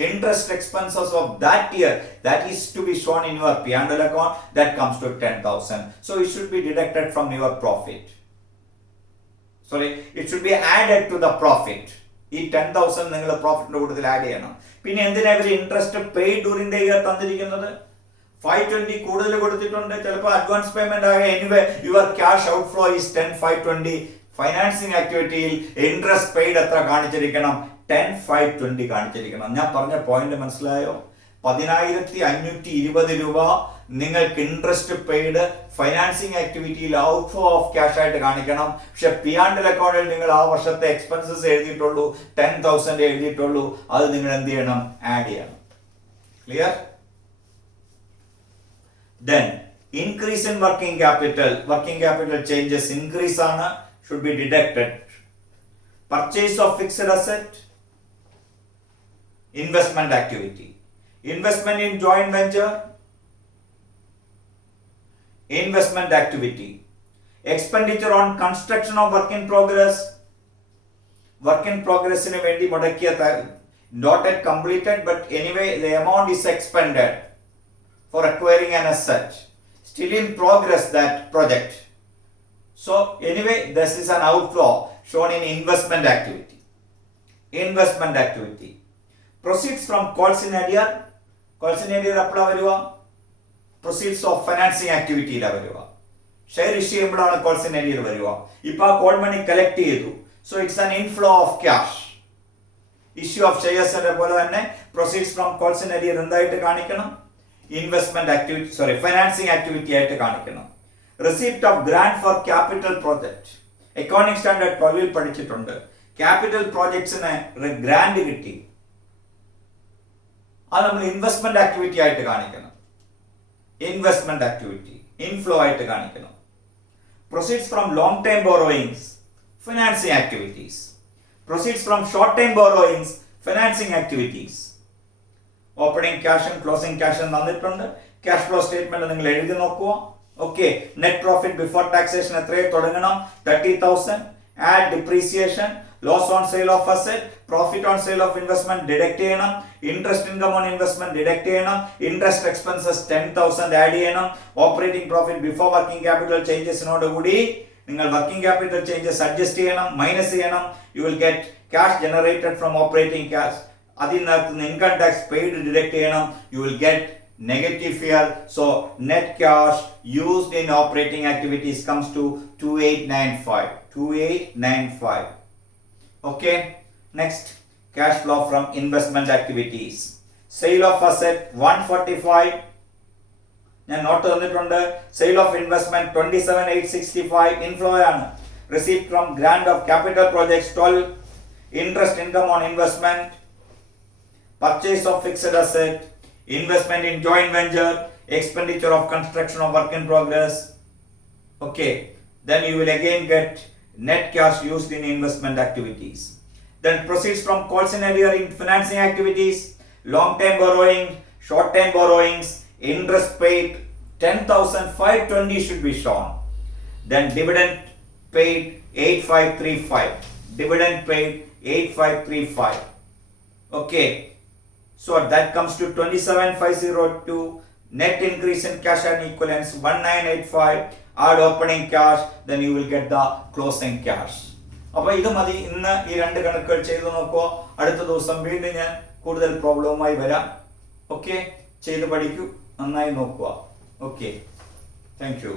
Interest expenses of that year, that is to be shown in your P&L account, that comes to 10,000. So it should be deducted from your profit. It should be added to the profit. ഈ 10,000 നിങ്ങൾ പ്രോഫിറ്റിന്റെ കൂട്ടത്തിൽ ആഡ് ചെയ്യണം. പിന്നെ എന്തിനാ ഇവർ interest paid during the year തന്നിരിക്കുന്നത്? 520 കൂടുതൽ കൊടുത്തിട്ടുണ്ട്, ചിലപ്പോൾ അഡ്വാൻസ് പേയ്മെന്റ് ആകെ. Anyway your cash out flow is 10,520. Financing ആക്ടിവിറ്റിയിൽ ഇൻട്രസ്റ്റ് പെയ്ഡ് എത്ര കാണിച്ചിരിക്കണം? 10,520 കാണിച്ചിരിക്കണം. ഞാൻ പറഞ്ഞ പോയിന്റ് മനസ്സിലായോ? 10,520 രൂപ നിങ്ങൾക്ക് ഇൻട്രസ്റ്റ് പെയ്ഡ് ഫൈനാൻസിങ് ആക്ടിവിറ്റിയിൽ ഔട്ട് ഫ്ലോ ഓഫ് ക്യാഷ് ആയിട്ട് കാണിക്കണം. പക്ഷെ P&L അക്കൗണ്ടിൽ നിങ്ങൾ ആ വർഷത്തെ എക്സ്പെൻസസ് എഴുതിയിട്ടുള്ളൂ, 10,000 എഴുതിയിട്ടുള്ളൂ. അത് നിങ്ങൾ എന്ത് ചെയ്യണം? ആഡ് ചെയ്യണം. Clear? Then increase in working capital changes, increase ആണ്, should be deducted. Purchase of fixed asset, investment activity, investment in joint venture, investment activity, Expenditure on construction of work in progress. Work in progress in a vendi mudakiya not yet completed, but anyway the amount is expended for acquiring an asset. Still in progress that project. So anyway, this is an outflow shown in investment activity. Investment activity. Proceeds from Colsinadier. Colsinadier appla varuva. Proceeds of financing activity la varuva. Share issue ചെയ്യുമ്പോഴാണ് Colsinadier varuva. ഇപ്പോൾ ആ call money collect ചെയ്തു. So it's an inflow of cash. Issue of shares പോലെ തന്നെ proceeds from Colsinadier എന്തായിട്ട് കാണിക്കണം? Investment activity, financing activity ആയിട്ട് കാണിക്കണം. Receipt of grant for capital project. Accounting standard 12 ൽ പഠിച്ചിട്ടുണ്ട്. Capital projectsന് grant കിട്ടി. അത് നമ്മൾ investment activity ആയിട്ട് കാണിക്കണം. Investment activity, inflow ആയിട്ട് കാണിക്കണം. Proceeds from long term borrowings, financing activities. Proceeds from short term borrowings, financing activities. Opening cash and closing cash എന്ന് തന്നിട്ടുണ്ട്. Cash flow statement നിങ്ങൾ എഴുതി നോക്കുക. Okay, net profit before taxation എത്രയെ തുടങ്ങണം? 30,000. Add depreciation, loss on sale of asset, profit on sale of investment deduct ചെയ്യണം, interest income on investment deduct ചെയ്യണം, interest expenses 10,000 add ചെയ്യണം, operating profit before working capital changes കൂടി നിങ്ങൾ working capital changes adjust ചെയ്യണം, minus ചെയ്യണം, you will get cash generated from operating cash. അതിനകത്ത് income tax paid deduct ചെയ്യണം, you will get negative here. So net cash used in operating activities comes to 2895. 2895. Okay, next, cash flow from investment activities. Sale of asset 145. ഞാൻ നോട്ട് തന്നിട്ടുണ്ട്. Sale of investment 27,865 inflow ആണ്. Receipt from grant of capital projects 12. Interest income on investment. Purchase of fixed asset. Investment in joint venture. Expenditure of construction of work in progress. Okay, then you will again get net cash used in investment activities. Then proceeds from Colsinadier in financing activities, long term borrowing, short term borrowings, interest paid 10,520 should be shown. Then dividend paid 8535. Dividend paid 8535. Okay, so that comes to 27,502. Net increase in cash and equivalents 1985. Add opening cash, then you will get the closing cash. അപ്പോൾ ഇത് മതി. ഇന്ന് ഈ രണ്ട് കണക്കുകൾ ചെയ്തു നോക്കുക. അടുത്ത ദിവസം വീണ്ടും ഞാൻ കൂടുതൽ പ്രോബ്ലവുമായി വരാം. ഓക്കെ, ചെയ്ത് പഠിക്കൂ, നന്നായി നോക്കുക. Okay, thank you.